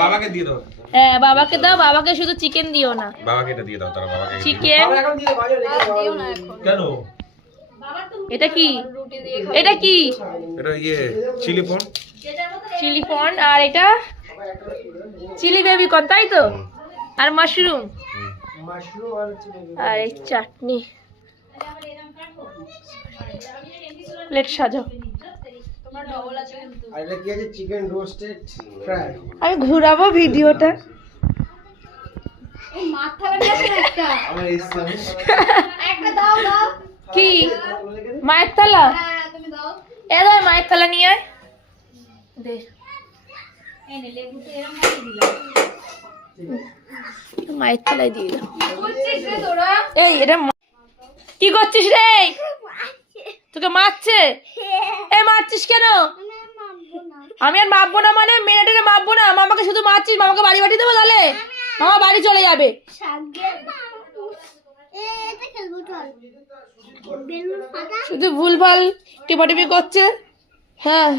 বাবাকে দিয়ে দাও। হ্যাঁ বাবাকে দাও, বাবাকে শুধু চিকেন দিও না। বাবাকে এটা দিয়ে দাও, তারা বাবাকে চিকেন। কেন? এটা কি? এটা কি? এটা চিলি পন। চিলি পন্ড। আর এটা চিলি বেবি কর্ন, তাই তো? আর মাশরুম। আর এই চাটনি। প্লেট সাজাও। আমি ঘুরাবো ভিডিওটা। কি মায়ের থালা? এবার মায়ের থালা নিয়ে আয়। দে মায়ের থালায় দিয়ে দাও। এই এটা কি করছিস রে? তোকে মারছে? এই মারছিস কেন? আমি আর মাপবো না মানে মেয়েটাকে মাপবো না? মামাকে শুধু মারছিস, মামাকে বাড়ি বাড়ি দেবো তাহলে? মামা বাড়ি চলে যাবে। শুধু ভুলভাল টিপাটিপি করছে। হ্যাঁ